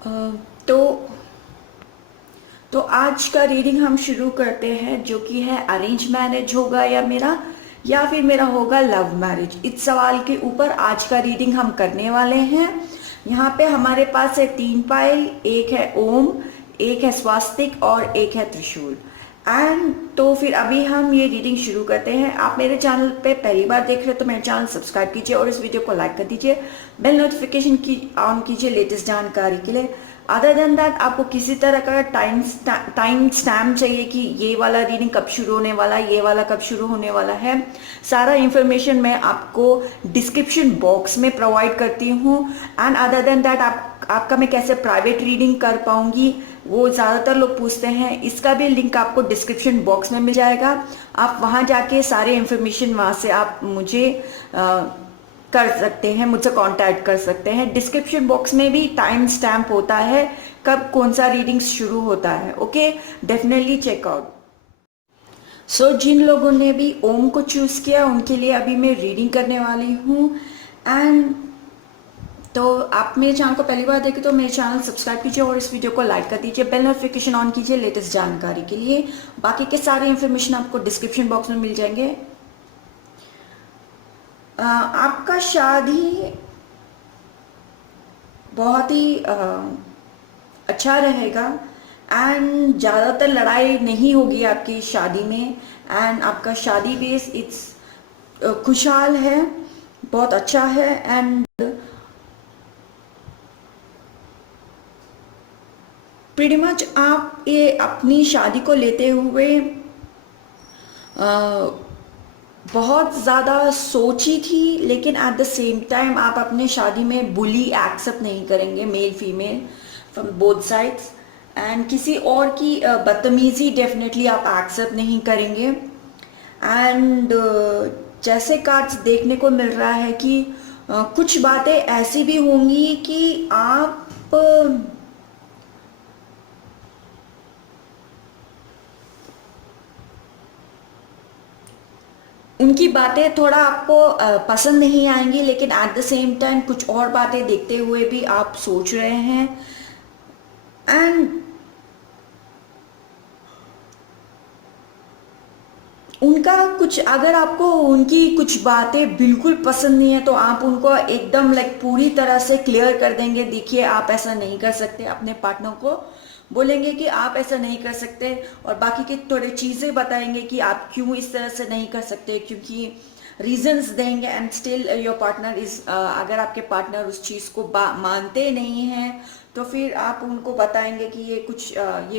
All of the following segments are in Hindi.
अ, तो तो आज का रीडिंग हम शुरू करते हैं, जो कि है अरेंज मैरिज होगा या मेरा, या फिर मेरा होगा लव मैरिज। इस सवाल के ऊपर आज का रीडिंग हम करने वाले हैं। यहाँ पे हमारे पास है 3 पाइल, एक है ओम, एक है स्वास्तिक और एक है त्रिशूल। एंड तो फिर अभी हम ये रीडिंग शुरू करते हैं। आप मेरे चैनल पे पहली बार देख रहे हो तो मेरे चैनल सब्सक्राइब कीजिए और इस वीडियो को लाइक कर दीजिए। बेल नोटिफिकेशन की ऑन कीजिए लेटेस्ट जानकारी के लिए। अदर देन दैट, आपको किसी तरह का टाइम स्टैम्प चाहिए कि ये वाला रीडिंग कब शुरू होने वाला है, ये वाला कब शुरू होने वाला है, सारा इंफॉर्मेशन मैं आपको डिस्क्रिप्शन बॉक्स में प्रोवाइड करती हूँ। एंड अदर देन दैट, आपका मैं कैसे प्राइवेट रीडिंग कर पाऊंगी, वो ज़्यादातर लोग पूछते हैं। इसका भी लिंक आपको डिस्क्रिप्शन बॉक्स में मिल जाएगा। आप वहाँ जाके सारे इंफॉर्मेशन वहाँ से आप मुझे कर सकते हैं, मुझसे कांटेक्ट कर सकते हैं। डिस्क्रिप्शन बॉक्स में भी टाइम स्टैम्प होता है कब कौन सा रीडिंग शुरू होता है। Okay, definitely check out. सो जिन लोगों ने भी ओम को चूज किया उनके लिए अभी मैं रीडिंग करने वाली हूँ। एंड तो आप मेरे चैनल को पहली बार देखें तो मेरे चैनल सब्सक्राइब कीजिए और इस वीडियो को लाइक कर दीजिए। बेल नोटिफिकेशन ऑन कीजिए लेटेस्ट जानकारी के लिए। बाकी के सारे इंफॉर्मेशन आपको डिस्क्रिप्शन बॉक्स में मिल जाएंगे। आपका शादी बहुत ही अच्छा रहेगा एंड ज़्यादातर लड़ाई नहीं होगी आपकी शादी में। एंड आपका शादी बेस इट्स खुशहाल है, बहुत अच्छा है। एंड प्रीटी मच आप ये अपनी शादी को लेते हुए बहुत ज़्यादा सोची थी, लेकिन एट द सेम टाइम आप अपने शादी में बुली एक्सेप्ट नहीं करेंगे, male female from both sides. And किसी और की बदतमीजी डेफिनेटली आप एक्सेप्ट नहीं करेंगे। एंड जैसे कार्ड्स देखने को मिल रहा है कि कुछ बातें ऐसी भी होंगी कि आप उनकी बातें थोड़ा आपको पसंद नहीं आएंगी, लेकिन एट द सेम टाइम कुछ और बातें देखते हुए भी आप सोच रहे हैं। एंड उनका कुछ, अगर आपको उनकी कुछ बातें बिल्कुल पसंद नहीं है तो आप उनको एकदम लाइक पूरी तरह से क्लियर कर देंगे। देखिए, आप ऐसा नहीं कर सकते, अपने पार्टनर को बोलेंगे कि आप ऐसा नहीं कर सकते और बाकी के थोड़े चीज़ें बताएंगे कि आप क्यों इस तरह से नहीं कर सकते, क्योंकि रीजंस देंगे। And still your partner is, अगर आपके पार्टनर उस चीज़ को मानते नहीं हैं तो फिर आप उनको बताएंगे कि ये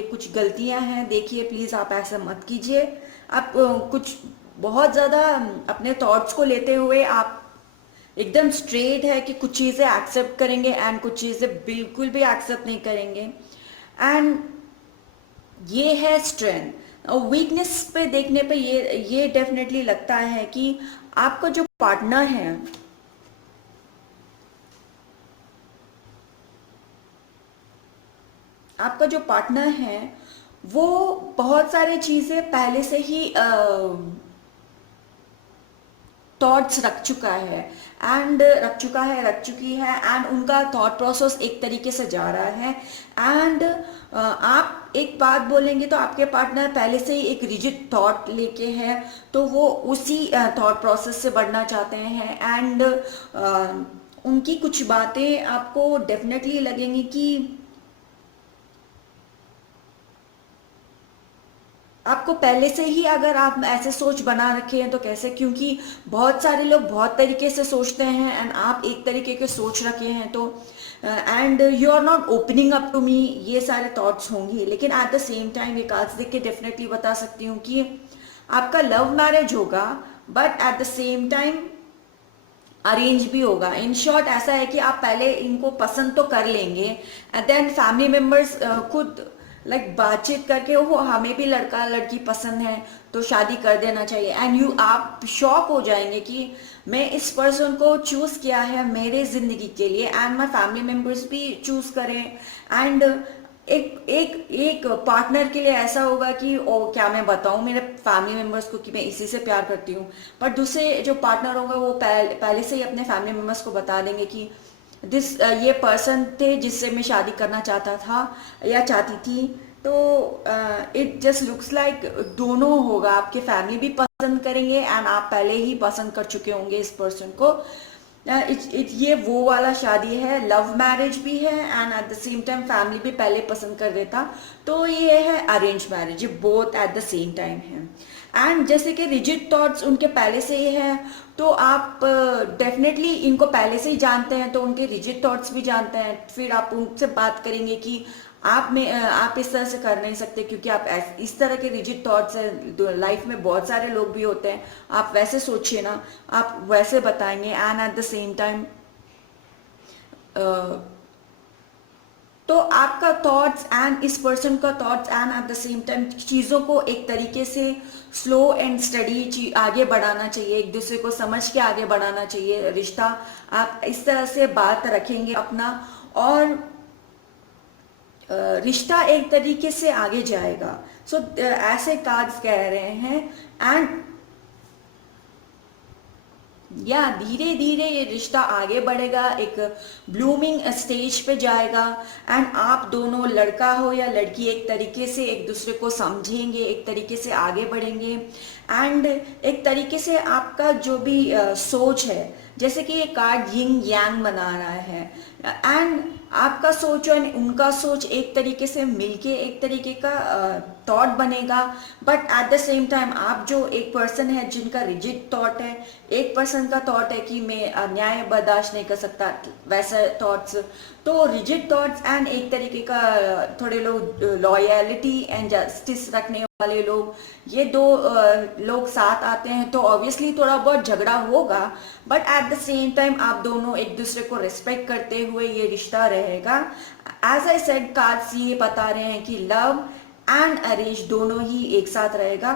कुछ गलतियां हैं, देखिए प्लीज़ आप ऐसा मत कीजिए। आप कुछ बहुत ज़्यादा अपने थॉट्स को लेते हुए आप एकदम स्ट्रेट है कि कुछ चीज़ें एक्सेप्ट करेंगे एंड कुछ चीज़ें बिल्कुल भी एक्सेप्ट नहीं करेंगे। एंड ये है स्ट्रेंथ। और वीकनेस पे देखने पे ये डेफिनेटली लगता है कि आपका जो पार्टनर है, आपका जो पार्टनर है वो बहुत सारी चीज़ें पहले से ही थॉट्स रख चुकी है। एंड उनका थॉट प्रोसेस एक तरीके से जा रहा है। एंड आप एक बात बोलेंगे तो आपके पार्टनर पहले से ही एक रिजिड थॉट लेके है, तो वो उसी थॉट प्रोसेस से बढ़ना चाहते हैं। एंड उनकी कुछ बातें आपको डेफिनेटली लगेंगी कि आपको पहले से ही, अगर आप ऐसे सोच बना रखे हैं तो कैसे, क्योंकि बहुत सारे लोग बहुत तरीके से सोचते हैं एंड आप एक तरीके के सोच रखे हैं। तो and you are not opening up to me, ये सारे थॉट्स होंगे। लेकिन एट द सेम टाइम ये कार्ड्स देख के डेफिनेटली बता सकती हूँ कि आपका लव मैरिज होगा, but at the same time arrange भी होगा। इन शॉर्ट ऐसा है कि आप पहले इनको पसंद तो कर लेंगे एंड देन फैमिली मेंबर्स खुद लाइक बातचीत करके वो हमें भी लड़का लड़की पसंद है तो शादी कर देना चाहिए। एंड आप शॉक हो जाएंगे कि मैं इस पर्सन को चूज किया है मेरे जिंदगी के लिए एंड माय फैमिली मेंबर्स भी चूज करें। एंड एक एक एक पार्टनर के लिए ऐसा होगा कि ओ क्या मैं बताऊं मेरे फैमिली मेंबर्स को कि मैं इसी से प्यार करती हूँ। पर दूसरे जो पार्टनर होगा वो पहले से ही अपने फैमिली मेंबर्स को बता देंगे कि ये पर्सन थे जिससे मैं शादी करना चाहता था या चाहती थी। तो इट जस्ट लुक्स लाइक दोनों होगा, आपके फैमिली भी पसंद करेंगे एंड आप पहले ही पसंद कर चुके होंगे इस पर्सन को। ये वो वाला शादी है, लव मैरिज भी है and eight the same time family भी पहले पसंद कर देता। तो ये है अरेंज मैरिज, ये both at the same time है। एंड जैसे कि रिजिड थॉट्स उनके पहले से ही है, तो आप डेफिनेटली इनको पहले से ही जानते हैं, तो उनके रिजिड थॉट्स भी जानते हैं। फिर आप उनसे बात करेंगे कि आप इस तरह से कर नहीं सकते क्योंकि आप इस तरह के रिजिड थॉट्स है। लाइफ में बहुत सारे लोग भी होते हैं, आप वैसे सोचिए ना, आप वैसे बताएंगे and eight the same time तो आपका थॉट्स एंड इस पर्सन का thoughts and eight the same time चीज़ों को एक तरीके से स्लो एंड स्टडी आगे बढ़ाना चाहिए, एक दूसरे को समझ के आगे बढ़ाना चाहिए रिश्ता। आप इस तरह से बात रखेंगे अपना, और रिश्ता एक तरीके से आगे जाएगा। सो ऐसे कार्ड्स कह रहे हैं। एंड या धीरे धीरे ये रिश्ता आगे बढ़ेगा, एक ब्लूमिंग स्टेज पे जाएगा एंड आप दोनों, लड़का हो या लड़की, एक तरीके से एक दूसरे को समझेंगे, एक तरीके से आगे बढ़ेंगे। एंड एक तरीके से आपका जो भी सोच है, जैसे कि ये कार्ड यिंग यांग बना रहा है, एंड आपका सोच और उनका सोच एक तरीके से मिलके एक तरीके का थॉट बनेगा। But at the same time आप जो एक पर्सन है जिनका रिजिड थॉट है, एक पर्सन का थॉट है कि मैं अन्याय बर्दाश्त नहीं कर सकता, वैसे थॉट्स। तो रिजिड थॉट्स एंड एक तरीके का थोड़े लोग लॉयलिटी एंड जस्टिस रखने वाले लोग, ये दो लोग साथ आते हैं तो ऑब्वियसली थोड़ा बहुत झगड़ा होगा, but at the same time आप दोनों एक दूसरे को रिस्पेक्ट करते हुए ये रिश्ता रहेगा। एज आई सेड, कार्ड्स ये बता रहे हैं कि लव एंड अरेंज दोनों ही एक साथ रहेगा।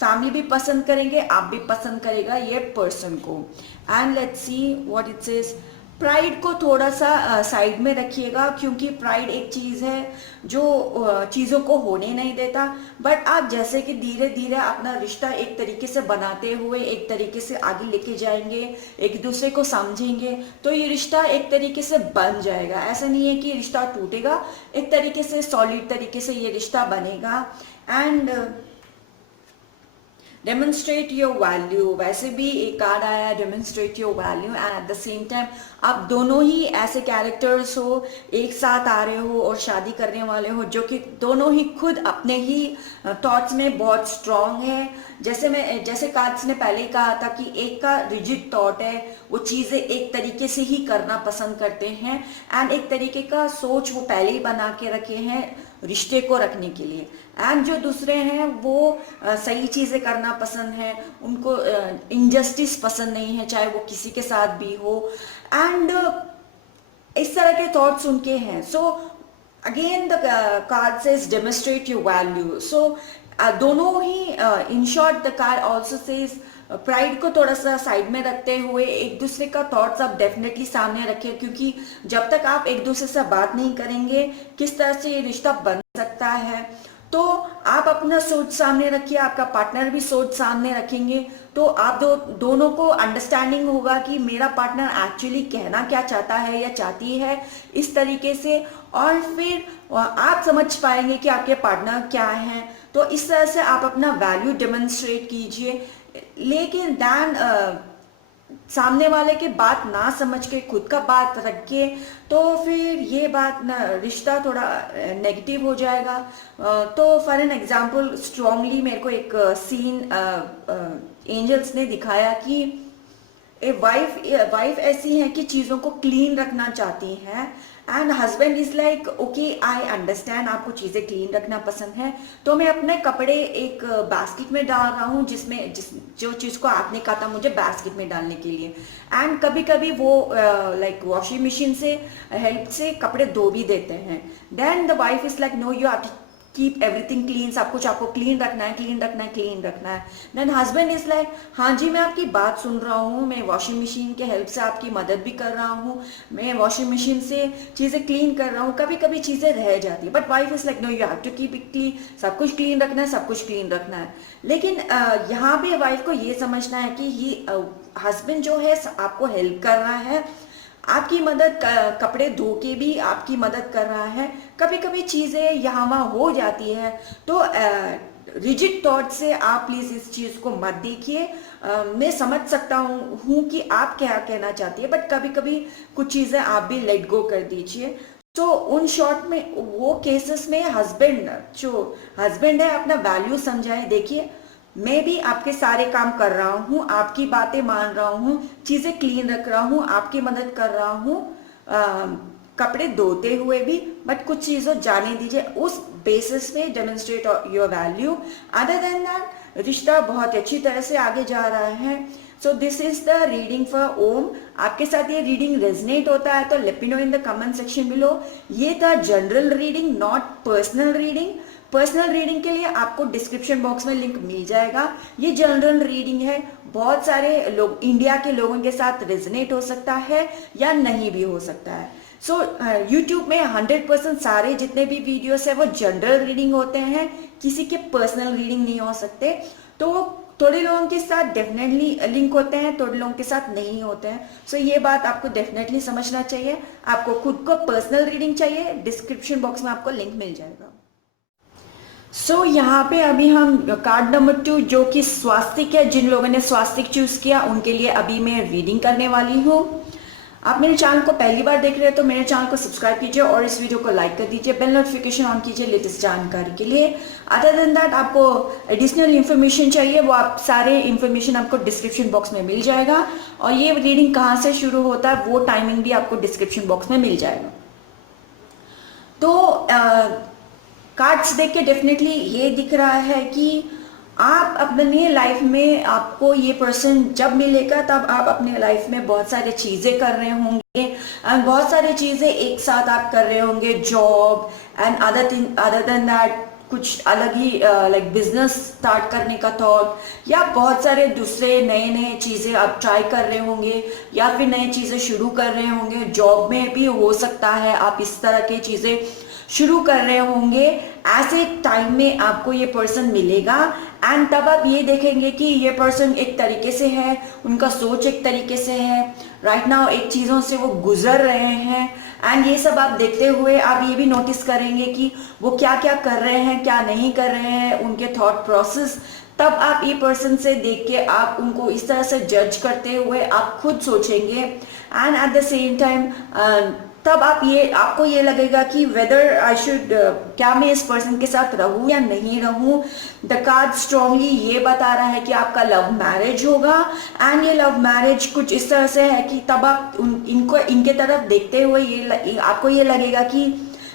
फैमिली भी पसंद करेंगे, आप भी पसंद करेगा ये पर्सन को। And let's see what it says. Pride को थोड़ा सा साइड में रखिएगा, क्योंकि प्राइड एक चीज़ है जो चीज़ों को होने नहीं देता। बट आप जैसे कि धीरे धीरे अपना रिश्ता एक तरीके से बनाते हुए एक तरीके से आगे लेके जाएंगे, एक दूसरे को समझेंगे, तो ये रिश्ता एक तरीके से बन जाएगा। ऐसा नहीं है कि रिश्ता टूटेगा, एक तरीके से सॉलिड तरीके से ये रिश्ता बनेगा। एंड डेमोन्स्ट्रेट योर वैल्यू, वैसे भी एक कार्ड आया है demonstrate your value. And eight the same time आप दोनों ही ऐसे कैरेक्टर्स हो, एक साथ आ रहे हो और शादी करने वाले हो, जो कि दोनों ही खुद अपने ही थॉट्स में बहुत स्ट्रांग है। जैसे कार्ड्स ने पहले ही कहा था कि एक का रिजिड थॉट है, वो चीज़ें एक तरीके से ही करना पसंद करते हैं, एंड एक तरीके का सोच वो पहले ही बना के रखे हैं रिश्ते को रखने के लिए। एंड जो दूसरे हैं वो सही चीज़ें करना पसंद है, उनको इनजस्टिस पसंद नहीं है, चाहे वो किसी के साथ भी हो। एंड इस तरह के थॉट्स उनके हैं। So again the card says demonstrate your value. So दोनों ही in short the card also says pride को थोड़ा सा साइड में रखते हुए एक दूसरे का थॉट्स आप डेफिनेटली सामने रखें, क्योंकि जब तक आप एक दूसरे से बात नहीं करेंगे किस तरह से ये रिश्ता बन सकता है। तो आप अपना सोच सामने रखिए, आपका पार्टनर भी सोच सामने रखेंगे, तो आप दोनों को अंडरस्टैंडिंग होगा कि मेरा पार्टनर एक्चुअली कहना क्या चाहता है या चाहती है, इस तरीके से। और फिर आप समझ पाएंगे कि आपके पार्टनर क्या हैं। तो इस तरह से आप अपना वैल्यू डेमोन्स्ट्रेट कीजिए, लेकिन दैन सामने वाले के बात ना समझ के खुद का बात रख के, तो फिर ये बात ना रिश्ता थोड़ा नेगेटिव हो जाएगा। तो फॉर एन एग्जांपल स्ट्रांगली मेरे को एक सीन एंजल्स ने दिखाया कि वाइफ ऐसी है कि चीज़ों को क्लीन रखना चाहती हैं, and husband is like okay I understand, आपको चीज़ें क्लीन रखना पसंद है, तो मैं अपने कपड़े एक बास्केट में डाल रहा हूँ जो चीज़ को आपने कहा था मुझे बास्केट में डालने के लिए। एंड कभी कभी वो लाइक वॉशिंग मशीन से हेल्प से कपड़े धो भी देते हैं। Then the wife is like no you have to keep everything clean, सब कुछ आपको क्लीन रखना है, क्लीन रखना है, क्लीन रखना है। देन हस्बैंड इज लाइक हाँ जी मैं आपकी बात सुन रहा हूँ, मैं वॉशिंग मशीन के हेल्प से आपकी मदद भी कर रहा हूँ, मैं वॉशिंग मशीन से चीज़ें क्लीन कर रहा हूँ, कभी कभी चीज़ें रह जाती है। But wife is like no you have to keep it clean, सब कुछ क्लीन रखना है, सब कुछ क्लीन रखना है। लेकिन यहाँ पे वाइफ को ये समझना है कि ये हस्बैंड जो है आपको हेल्प कर रहा है, आपकी मदद कपड़े धो के भी आपकी मदद कर रहा है। कभी कभी चीज़ें यहाँ वहाँ हो जाती है, तो रिजिड थॉट से आप प्लीज़ इस चीज़ को मत देखिए। मैं समझ सकता हूँ कि आप क्या कहना चाहती है, बट कभी कभी कुछ चीज़ें आप भी लेट गो कर दीजिए। तो उन शॉर्ट में वो केसेस में हस्बैंड है अपना वैल्यू समझाए। देखिए, मैं भी आपके सारे काम कर रहा हूँ, आपकी बातें मान रहा हूँ, चीज़ें क्लीन रख रहा हूँ, आपकी मदद कर रहा हूँ कपड़े धोते हुए भी, बट कुछ चीज़ों जाने दीजिए। उस बेसिस पे demonstrate your value. Other than that रिश्ता बहुत अच्छी तरह से आगे जा रहा है। So this is the reading for Om. आपके साथ ये रीडिंग रेजनेट होता है तो let me know in the comment section below. ये था general reading, not personal reading. Personal reading के लिए आपको डिस्क्रिप्शन बॉक्स में लिंक मिल जाएगा। ये जनरल रीडिंग है, बहुत सारे लोग इंडिया के लोगों के साथ रेजनेट हो सकता है या नहीं भी हो सकता है। सो यूट्यूब में 100% सारे जितने भी वीडियोस है वो जनरल रीडिंग होते हैं, किसी के पर्सनल रीडिंग नहीं हो सकते। तो थोड़े लोगों के साथ डेफिनेटली लिंक होते हैं, थोड़े लोगों के साथ नहीं होते हैं। सो ये बात आपको डेफिनेटली समझना चाहिए। आपको खुद को पर्सनल रीडिंग चाहिए, डिस्क्रिप्शन बॉक्स में आपको लिंक मिल जाएगा। सो यहाँ पे अभी हम कार्ड नंबर 2 जो कि स्वास्तिक है, जिन लोगों ने स्वास्तिक चूज किया उनके लिए अभी मैं रीडिंग करने वाली हूँ। आप मेरे चैनल को पहली बार देख रहे हैं तो मेरे चैनल को सब्सक्राइब कीजिए और इस वीडियो को लाइक कर दीजिए, बेल नोटिफिकेशन ऑन कीजिए लेटेस्ट जानकारी के लिए। अदर देन दैट आपको एडिशनल इन्फॉर्मेशन चाहिए, वो आप सारे इन्फॉर्मेशन आपको डिस्क्रिप्शन बॉक्स में मिल जाएगा। और ये रीडिंग कहाँ से शुरू होता है वो टाइमिंग भी आपको डिस्क्रिप्शन बॉक्स में मिल जाएगा। तो कार्ड्स देख के डेफिनेटली ये दिख रहा है कि आप अपने लाइफ में, आपको ये पर्सन जब मिलेगा तब आप अपने लाइफ में बहुत सारी चीज़ें कर रहे होंगे एंड बहुत सारी चीज़ें एक साथ आप कर रहे होंगे, job and other than that कुछ अलग ही लाइक बिजनेस स्टार्ट करने का थॉट, या बहुत सारे दूसरे नए चीज़ें आप ट्राई कर रहे होंगे या फिर नई चीज़ें शुरू कर रहे होंगे। जॉब में भी हो सकता है आप इस तरह की चीज़ें शुरू कर रहे होंगे। ऐसे टाइम में आपको ये पर्सन मिलेगा एंड तब आप ये देखेंगे कि ये पर्सन एक तरीके से है, उनका सोच एक तरीके से है, राइट नाउ एक चीज़ों से वो गुजर रहे हैं एंड ये सब आप देखते हुए आप ये भी नोटिस करेंगे कि वो क्या क्या कर रहे हैं, क्या नहीं कर रहे हैं, उनके थॉट प्रोसेस। तब आप ये पर्सन से देख के आप उनको इस तरह से जज करते हुए आप खुद सोचेंगे and eight the same time तब आपको ये लगेगा कि वेदर आई शुड, क्या मैं इस पर्सन के साथ रहूं या नहीं रहूं। द कार्ड स्ट्रांगली ये बता रहा है कि आपका लव मैरिज होगा एंड ये लव मैरिज कुछ इस तरह से है कि तब आप इनके तरफ देखते हुए आपको ये लगेगा कि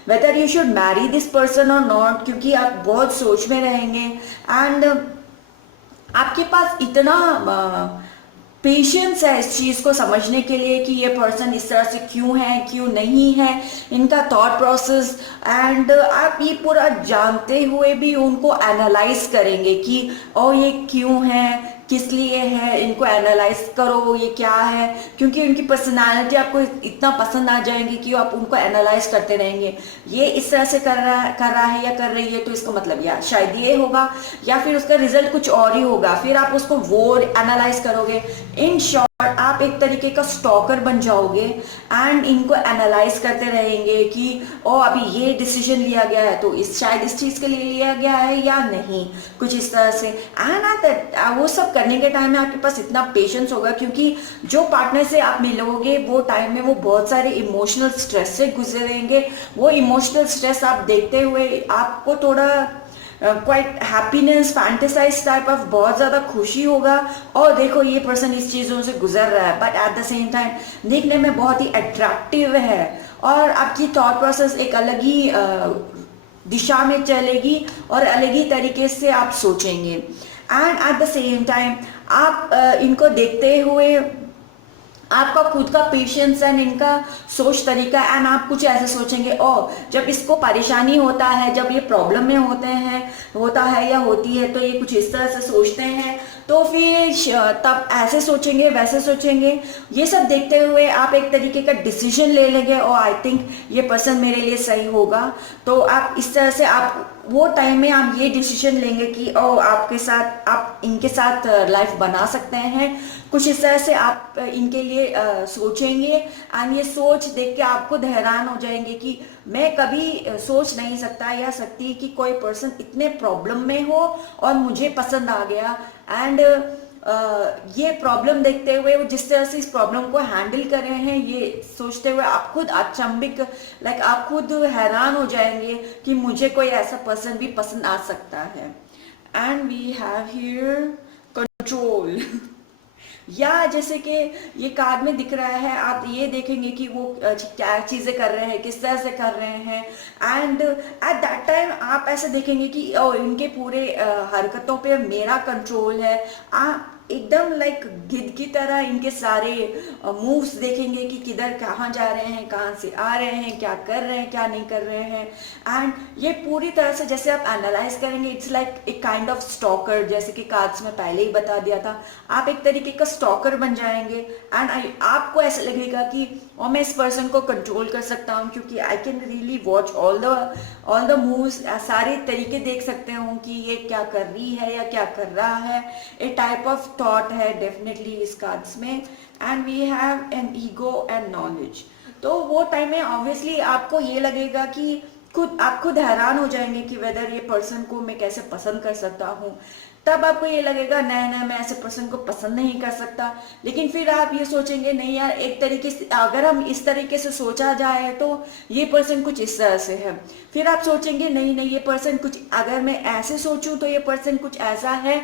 whether you should Mary this person और नॉट, क्योंकि आप बहुत सोच में रहेंगे एंड आपके पास इतना पेशेंस है इस चीज़ को समझने के लिए कि ये पर्सन इस तरह से क्यों है, क्यों नहीं है, इनका थॉट प्रोसेस एंड आप ये पूरा जानते हुए भी उनको एनालाइज करेंगे कि ओ ये क्यों है, किस लिए है, इनको एनालाइज करो ये क्या है, क्योंकि उनकी पर्सनालिटी आपको इतना पसंद आ जाएंगी कि आप उनको एनालाइज करते रहेंगे। ये इस तरह से कर रहा है या कर रही है तो इसका मतलब या शायद ये होगा या फिर उसका रिजल्ट कुछ और ही होगा, फिर आप उसको वो एनालाइज करोगे। इन शॉर्ट आप एक तरीके का स्टॉकर बन जाओगे एंड इनको एनालाइज करते रहेंगे कि ओ अभी ये डिसीजन लिया गया है तो शायद इस चीज़ के लिए लिया गया है या नहीं, कुछ इस तरह से। एंड वो सब करने के टाइम में आपके पास इतना पेशेंस होगा क्योंकि जो पार्टनर से आप मिलोगे वो टाइम में वो बहुत सारे इमोशनल स्ट्रेस से गुजरेंगे। वो इमोशनल स्ट्रेस आप देखते हुए आपको थोड़ा quite happiness, fantasise type of बहुत ज़्यादा खुशी होगा और देखो ये पर्सन इस चीज़ों से गुजर रहा है but at the same time देखने में बहुत ही अट्रैक्टिव है और आपकी थॉट प्रोसेस एक अलग ही दिशा में चलेगी और अलग ही तरीके से आप सोचेंगे and eight the same time आप इनको देखते हुए आपका खुद का पेशेंस एंड इनका सोच तरीका एंड आप कुछ ऐसे सोचेंगे ओ जब इसको परेशानी होता है, जब ये प्रॉब्लम में होता है या होती है तो ये कुछ इस तरह से सोचते हैं। तो फिर तब ऐसे सोचेंगे वैसे सोचेंगे, ये सब देखते हुए आप एक तरीके का डिसीजन ले लेंगे और आई थिंक ये पर्सन मेरे लिए सही होगा। तो आप इस तरह से आप वो टाइम में आप ये डिसीजन लेंगे कि ओ आपके साथ आप इनके साथ लाइफ बना सकते हैं। कुछ इस तरह से आप इनके लिए सोचेंगे एंड ये सोच देख के आप खुद हैरान हो जाएंगे कि मैं कभी सोच नहीं सकता या सकती कि कोई पर्सन इतने प्रॉब्लम में हो और मुझे पसंद आ गया। एंड ये प्रॉब्लम देखते हुए वो जिस तरह से इस प्रॉब्लम को हैंडल कर रहे हैं, ये सोचते हुए आप खुद अचंभित लाइक आप खुद हैरान हो जाएंगे कि मुझे कोई ऐसा पर्सन भी पसंद आ सकता है। And we have here control या जैसे कि ये कार्ड में दिख रहा है, आप ये देखेंगे कि वो क्या चीजें कर रहे हैं, किस तरह से कर रहे हैं। एंड एट दैट टाइम आप ऐसे देखेंगे कि ओ इनके पूरे हरकतों पे मेरा कंट्रोल है। एकदम लाइक गिद्ध की तरह इनके सारे मूव्स देखेंगे कि किधर कहाँ जा रहे हैं, कहाँ से आ रहे हैं, क्या कर रहे हैं, क्या नहीं कर रहे हैं। एंड ये पूरी तरह से जैसे आप एनालाइज करेंगे, इट्स लाइक एक काइंड ऑफ स्टॉकर, जैसे कि कार्ड्स में पहले ही बता दिया था, आप एक तरीके का स्टॉकर बन जाएंगे। एंड आपको ऐसा लगेगा कि और मैं इस पर्सन को कंट्रोल कर सकता हूँ क्योंकि I can really watch all the moves, सारे तरीके देख सकते हूँ कि ये क्या कर रही है या क्या कर रहा है। ए टाइप ऑफ थॉट है डेफिनेटली इस कार्ड्स में। And we have an ego and knowledge. तो वो टाइम में ऑब्वियसली आपको ये लगेगा कि आप खुद हैरान हो जाएंगे कि वेदर ये पर्सन को मैं कैसे पसंद कर सकता हूँ। तब आपको ये लगेगा नहीं मैं ऐसे पर्सन को पसंद नहीं कर सकता। लेकिन फिर आप ये सोचेंगे नहीं यार, एक तरीके से अगर हम इस तरीके से सोचा जाए तो ये पर्सन कुछ इस तरह से है। फिर आप सोचेंगे नहीं ये पर्सन कुछ, अगर मैं ऐसे सोचूं तो ये पर्सन कुछ ऐसा है,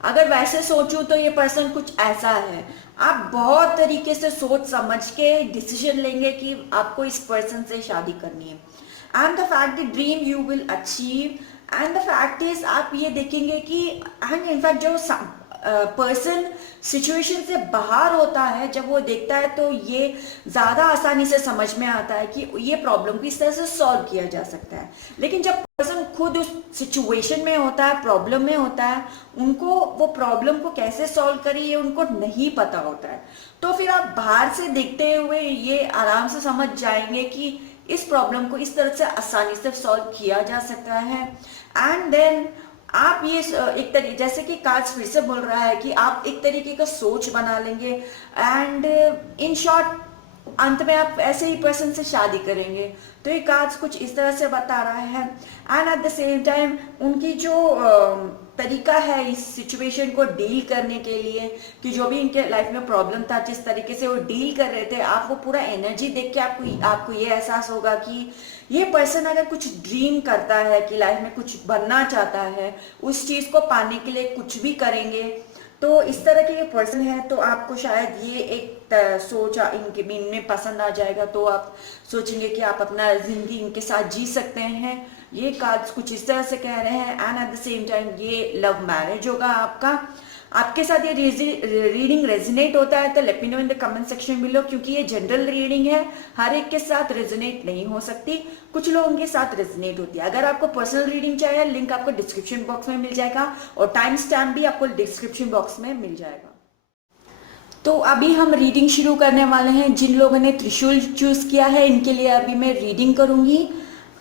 अगर वैसे सोचूं तो ये पर्सन कुछ ऐसा है। आप बहुत तरीके से सोच समझ के डिसीजन लेंगे कि आपको इस पर्सन से शादी करनी है। And the fact the dream you will achieve. And the fact is आप ये देखेंगे कि एंड इनफैक्ट जो पर्सन सिचुएशन से बाहर होता है, जब वो देखता है तो ये ज्यादा आसानी से समझ में आता है कि ये प्रॉब्लम को इस तरह से सॉल्व किया जा सकता है। लेकिन जब पर्सन खुद उस सिचुएशन में होता है, प्रॉब्लम में होता है, उनको वो प्रॉब्लम को कैसे सॉल्व करें ये उनको नहीं पता होता है। तो फिर आप बाहर से देखते हुए ये आराम से समझ जाएंगे कि इस प्रॉब्लम को इस तरह से आसानी से सॉल्व किया जा सकता है। एंड देन आप ये एक तरीके, जैसे कि कार्ड्स फिर से बोल रहा है कि आप एक तरीके का सोच बना लेंगे। एंड इन शॉर्ट अंत में आप ऐसे ही पर्सन से शादी करेंगे। तो ये कार्ड्स कुछ इस तरह से बता रहा है। And eight the same time उनकी जो तरीका है इस सिचुएशन को डील करने के लिए, कि जो भी इनके लाइफ में प्रॉब्लम था, जिस तरीके से वो डील कर रहे थे, आप वो पूरा एनर्जी देख के आपको ये एहसास होगा कि ये पर्सन अगर कुछ ड्रीम करता है कि लाइफ में कुछ बनना चाहता है, उस चीज को पाने के लिए कुछ भी करेंगे। तो इस तरह के ये पर्सन है, तो आपको शायद ये एक सोच इनमें पसंद आ जाएगा। तो आप सोचेंगे कि आप अपना जिंदगी इनके साथ जी सकते हैं। ये कार्ड्स कुछ इस तरह से कह रहे हैं। And eight the same time ये लव मैरिज होगा आपके साथ। ये रीडिंग रेजोनेट होता है तो let me know in the comment section below, क्योंकि ये जनरल रीडिंग है, हर एक के साथ रेजोनेट नहीं हो सकती, कुछ लोगों के साथ रेजोनेट होती है। अगर आपको पर्सनल रीडिंग चाहिए, लिंक आपको डिस्क्रिप्शन बॉक्स में मिल जाएगा और टाइम स्टैम्प भी आपको डिस्क्रिप्शन बॉक्स में मिल जाएगा। तो अभी हम रीडिंग शुरू करने वाले हैं। जिन लोगों ने त्रिशूल चूज किया है इनके लिए अभी मैं रीडिंग करूंगी।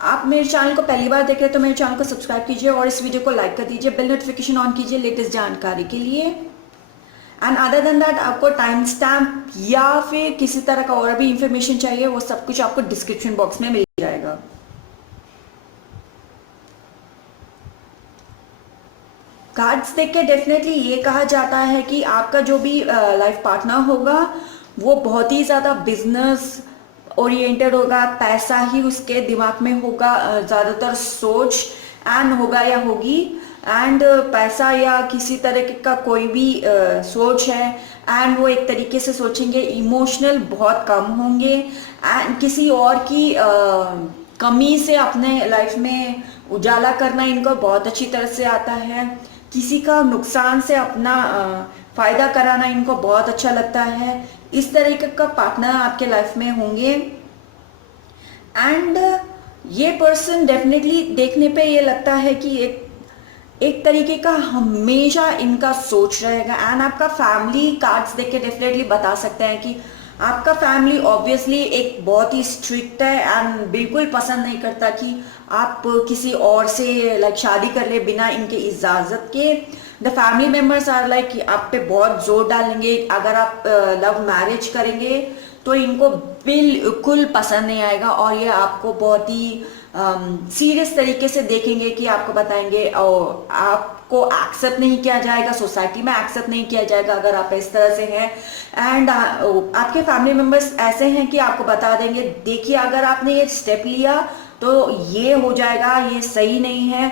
आप मेरे चैनल को पहली बार देख रहे हैं तो मेरे चैनल को सब्सक्राइब कीजिए और इस वीडियो को लाइक कर दीजिए, बेल नोटिफिकेशन ऑन कीजिए लेटेस्ट जानकारी के लिए। एंड अदर देन दैट आपको टाइम स्टैम्प या फिर किसी तरह का और भी इंफॉर्मेशन चाहिए, वो सब कुछ आपको डिस्क्रिप्शन बॉक्स में मिल जाएगा। कार्ड्स देख के डेफिनेटली ये कहा जाता है कि आपका जो भी लाइफ पार्टनर होगा वो बहुत ही ज़्यादा बिजनेस ओरिएंटेड होगा, पैसा ही उसके दिमाग में होगा, ज़्यादातर सोच एंड होगा या होगी। एंड पैसा या किसी तरह का कोई भी सोच है एंड वो एक तरीके से सोचेंगे, इमोशनल बहुत कम होंगे एंड किसी और की कमी से अपने लाइफ में उजाला करना इनको बहुत अच्छी तरह से आता है। किसी का नुकसान से अपना फायदा कराना इनको बहुत अच्छा लगता है। इस तरीके का पार्टनर आपके लाइफ में होंगे। एंड ये पर्सन डेफिनेटली देखने पे ये लगता है कि एक तरीके का हमेशा इनका सोच रहेगा। एंड आपका फैमिली कार्ड्स देख के डेफिनेटली बता सकते हैं कि आपका फैमिली ऑब्वियसली एक बहुत ही स्ट्रिक्ट है एंड बिल्कुल पसंद नहीं करता कि आप किसी और से लाइक शादी कर ले बिना इनके इजाज़त के। The family members are like आप पे बहुत जोर डालेंगे। अगर आप लव मैरिज करेंगे तो इनको बिल्कुल पसंद नहीं आएगा और ये आपको बहुत ही सीरियस तरीके से देखेंगे कि आपको बताएंगे और आपको एक्सेप्ट नहीं किया जाएगा, सोसाइटी में एक्सेप्ट नहीं किया जाएगा अगर आप इस तरह से हैं। एंड आपके फैमिली मेंबर्स ऐसे हैं कि आपको बता देंगे देखिए अगर आपने ये स्टेप लिया तो ये हो जाएगा, ये सही नहीं है।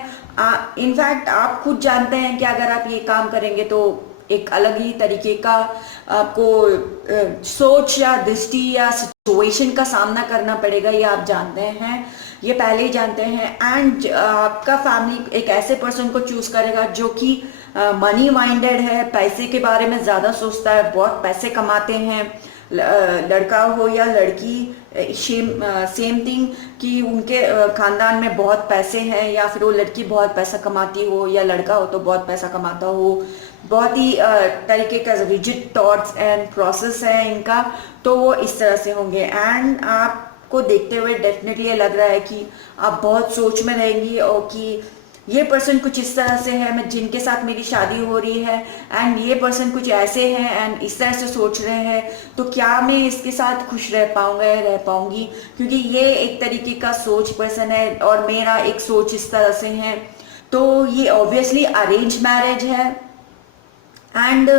इनफैक्ट आप खुद जानते हैं कि अगर आप ये काम करेंगे तो एक अलग ही तरीके का आपको सोच या दृष्टि या सिचुएशन का सामना करना पड़ेगा, ये आप जानते हैं, ये पहले ही जानते हैं। एंड आपका फैमिली एक ऐसे पर्सन को चूज करेगा जो कि मनी माइंडेड है, पैसे के बारे में ज़्यादा सोचता है, बहुत पैसे कमाते हैं। लड़का हो या लड़की सेम थिंग कि उनके खानदान में बहुत पैसे हैं या फिर वो लड़की बहुत पैसा कमाती हो या लड़का हो तो बहुत पैसा कमाता हो। बहुत ही तरीके का रिजिड थॉट्स एंड प्रोसेस है इनका, तो वो इस तरह से होंगे। एंड आपको देखते हुए डेफिनेटली ये लग रहा है कि आप बहुत सोच में रहेंगी और कि ये पर्सन कुछ इस तरह से है मैं जिनके साथ मेरी शादी हो रही है एंड ये पर्सन कुछ ऐसे हैं एंड इस तरह से सोच रहे हैं, तो क्या मैं इसके साथ खुश रह पाऊंगा या रह पाऊंगी, क्योंकि ये एक तरीके का सोच पर्सन है और मेरा एक सोच इस तरह से है। तो ये ऑब्वियसली अरेंज मैरिज है एंड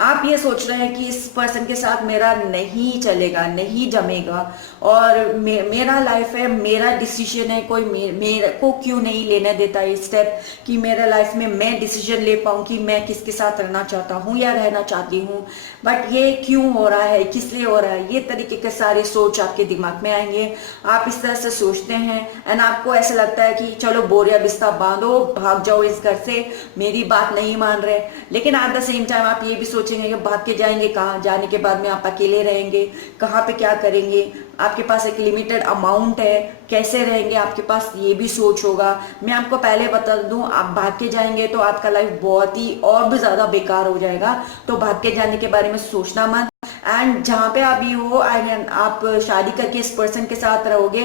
आप ये सोच रहे हैं कि इस पर्सन के साथ मेरा नहीं चलेगा, नहीं जमेगा और मेरा लाइफ है, मेरा डिसीजन है, कोई मेरे को क्यों नहीं लेने देता ये स्टेप कि मेरे लाइफ में मैं डिसीजन ले पाऊँ कि मैं किसके साथ रहना चाहता हूँ या रहना चाहती हूँ। बट ये क्यों हो रहा है, किस लिए हो रहा है, ये तरीके के सारे सोच आपके दिमाग में आएंगे। आप इस तरह से सोचते हैं एंड आपको ऐसा लगता है कि चलो बोरिया बिस्तर बांधो, भाग जाओ इस घर से, मेरी बात नहीं मान रहे। लेकिन एट द सेम टाइम आप ये भी सोचेंगे कि भाग के जाएंगे कहाँ, जाने के बाद में आप अकेले रहेंगे, कहाँ पे क्या करेंगे, आपके पास एक लिमिटेड अमाउंट है, कैसे रहेंगे आपके पास, ये भी सोच होगा। मैं आपको पहले बता दूं आप भाग के जाएंगे तो आपका लाइफ बहुत ही और भी ज्यादा बेकार हो जाएगा, तो भाग के जाने के बारे में सोचना मत। एंड जहाँ पे आप ये हो आप शादी करके इस पर्सन के साथ रहोगे,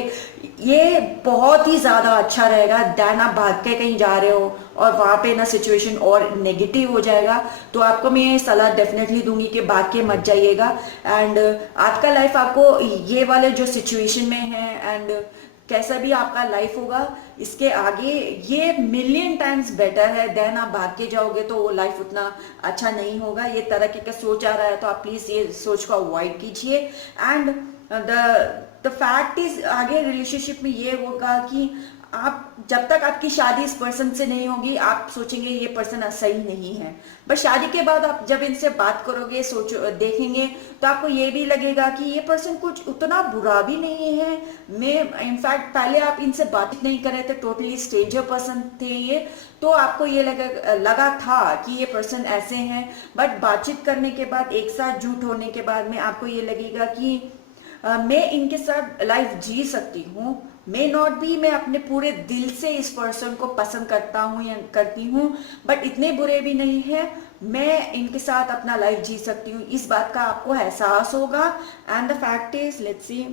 ये बहुत ही ज्यादा अच्छा रहेगा देन आप भाग के कहीं जा रहे हो और वहां पे ना सिचुएशन और नेगेटिव हो जाएगा। तो आपको मैं ये सलाह डेफिनेटली दूंगी कि भाग के मत जाइएगा। एंड आपका लाइफ आपको ये वाले जो सिचुएशन में है एंड कैसा भी आपका लाइफ होगा इसके आगे ये मिलियन टाइम्स बेटर है देन आप भाग के जाओगे तो वो लाइफ उतना अच्छा नहीं होगा। ये तरह के सोच आ रहा है तो आप प्लीज ये सोच को अवॉइड कीजिए। एंड द फैक्ट इज आगे रिलेशनशिप में ये होगा कि आप जब तक आपकी शादी इस पर्सन से नहीं होगी आप सोचेंगे ये पर्सन सही नहीं है, बट शादी के बाद आप जब इनसे बात करोगे सोचो देखेंगे तो आपको ये भी लगेगा कि ये पर्सन कुछ उतना बुरा भी नहीं है। मैं इनफैक्ट पहले आप इनसे बात नहीं कर रहे थे, टोटली स्ट्रेंजर पर्सन थे ये, तो आपको ये लगा था कि ये पर्सन ऐसे हैं, बट बातचीत करने के बाद एक साथ जुट होने के बाद में आपको ये लगेगा कि मैं इनके साथ लाइफ जी सकती हूँ, मे नॉट बी मैं अपने पूरे दिल से इस पर्सन को पसंद करता हूँ या करती हूँ, बट इतने बुरे भी नहीं है, मैं इनके साथ अपना लाइफ जी सकती हूँ। इस बात का आपको एहसास होगा। And the fact is let's see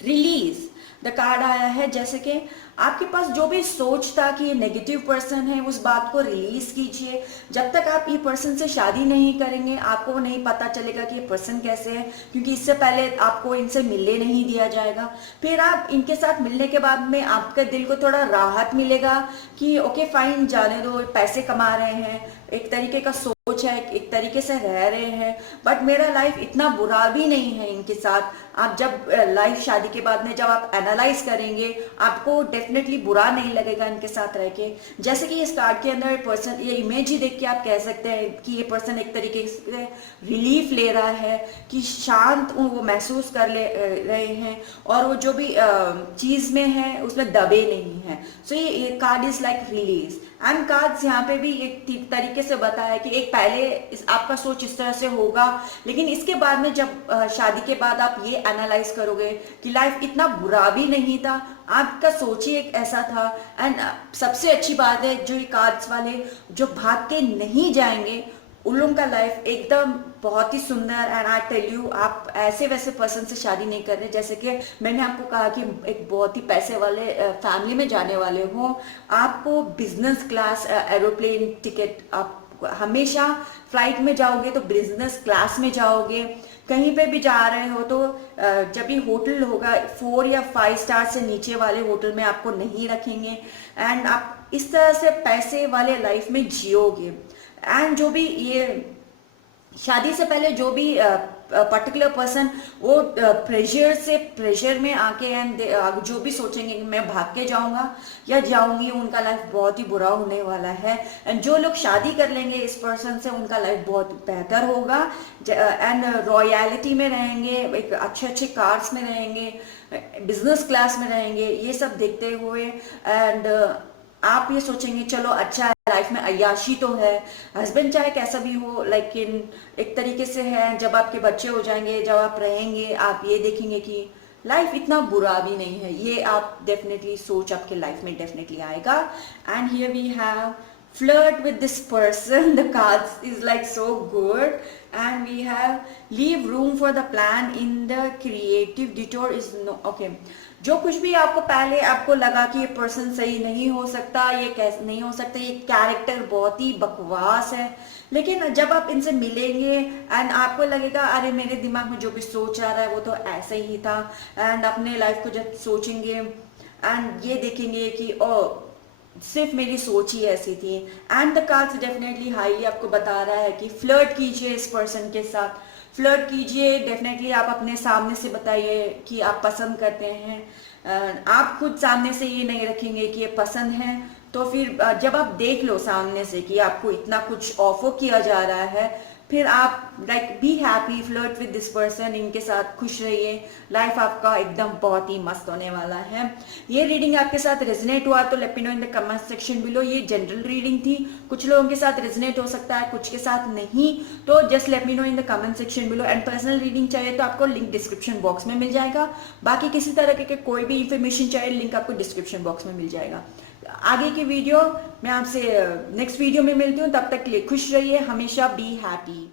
release the card आया है, जैसे कि आपके पास जो भी सोच था कि ये नेगेटिव पर्सन है उस बात को रिलीज कीजिए। जब तक आप ये पर्सन से शादी नहीं करेंगे आपको नहीं पता चलेगा कि ये पर्सन कैसे है, क्योंकि इससे पहले आपको इनसे मिलने नहीं दिया जाएगा। फिर आप इनके साथ मिलने के बाद में आपके दिल को थोड़ा राहत मिलेगा कि ओके फाइन जाने दो, पैसे कमा रहे हैं, एक तरीके का सोच है, एक तरीके से रह रहे हैं, बट मेरा लाइफ इतना बुरा भी नहीं है इनके साथ। आप जब लाइफ शादी के बाद में जब आप एनालाइज करेंगे आपको डेफिनेटली बुरा नहीं लगेगा इनके साथ रह के। जैसे कि इस कार्ड के अंदर पर्सन ये इमेज ही देख के आप कह सकते हैं कि ये पर्सन एक तरीके से रिलीफ ले रहा है कि शांत वो महसूस कर ले रहे हैं और वो जो भी चीज में है उसमें दबे नहीं है। सो ये card is like release. And cards यहाँ पे भी एक तरीके से बताया कि एक पहले आपका सोच इस तरह से होगा, लेकिन इसके बाद में जब शादी के बाद आप ये एनालाइज करोगे कि लाइफ इतना बुरा भी नहीं था, आपका सोच ही एक ऐसा था। एंड सबसे अच्छी बात है जो ये कार्ड्स वाले जो भाग के नहीं जाएंगे उन लोगों का लाइफ एकदम बहुत ही सुंदर। एंड आई टेल यू, आप ऐसे वैसे पर्सन से शादी नहीं कर रहे, जैसे कि मैंने आपको कहा कि एक बहुत ही पैसे वाले फैमिली में जाने वाले हो, आपको बिजनेस क्लास एरोप्लेन टिकट, आप हमेशा फ्लाइट में जाओगे तो बिजनेस क्लास में जाओगे, कहीं पे भी जा रहे हो तो जब भी होटल होगा 4 या 5 स्टार से नीचे वाले होटल में आपको नहीं रखेंगे। एंड आप इस तरह से पैसे वाले लाइफ में जियोगे। एंड जो भी ये शादी से पहले जो भी पर्टिकुलर पर्सन वो प्रेशर में आके एंड जो भी सोचेंगे कि मैं भाग के जाऊंगा या जाऊंगी, उनका लाइफ बहुत ही बुरा होने वाला है। एंड जो लोग शादी कर लेंगे इस पर्सन से, उनका लाइफ बहुत बेहतर होगा एंड रॉयलिटी में रहेंगे, एक अच्छे अच्छे कार्स में रहेंगे, बिजनेस क्लास में रहेंगे, ये सब देखते हुए। एंड आप ये सोचेंगे चलो अच्छा है, लाइफ में अय्याशी तो है, हस्बैंड चाहे कैसा भी हो, लेकिन एक तरीके से है। जब आपके बच्चे हो जाएंगे, जब आप रहेंगे, आप ये देखेंगे कि लाइफ इतना बुरा भी नहीं है। ये आप डेफिनेटली सोच आपके लाइफ में डेफिनेटली आएगा। And here we have flirt with this person, the cards is like so good, and we have leave room for the plan in the creative detour is no okay। जो कुछ भी आपको पहले आपको लगा कि ये पर्सन सही नहीं हो सकता, ये कैसे नहीं हो सकता, ये कैरेक्टर बहुत ही बकवास है, लेकिन जब आप इनसे मिलेंगे एंड आपको लगेगा अरे मेरे दिमाग में जो भी सोच आ रहा है वो तो ऐसे ही था। एंड अपने लाइफ को जब सोचेंगे एंड ये देखेंगे कि ओ सिर्फ मेरी सोच ही ऐसी थी। And the cards definitely highly आपको बता रहा है कि फ्लर्ट कीजिए इस पर्सन के साथ, फ्लर्ट कीजिए डेफिनेटली। आप अपने सामने से बताइए कि आप पसंद करते हैं। आप खुद सामने से ये नहीं रखेंगे कि ये पसंद है, तो फिर जब आप देख लो सामने से कि आपको इतना कुछ ऑफर किया जा रहा है, फिर आप like be happy, flirt with this person, इनके साथ खुश रहिए, लाइफ आपका एकदम बहुत ही मस्त होने वाला है। ये रीडिंग आपके साथ रेजोनेट हुआ तो let me know in the comment section below. ये जनरल रीडिंग थी, कुछ लोगों के साथ रेजोनेट हो सकता है, कुछ के साथ नहीं, तो just let me know in the comment section below. And personal reading चाहिए तो आपको लिंक डिस्क्रिप्शन बॉक्स में मिल जाएगा। बाकी किसी तरह के कोई भी इंफॉर्मेशन चाहिए, लिंक आपको डिस्क्रिप्शन बॉक्स में मिल जाएगा। आगे की वीडियो मैं आपसे नेक्स्ट वीडियो में मिलती हूँ, तब तक के लिए खुश रहिए, हमेशा बी हैप्पी।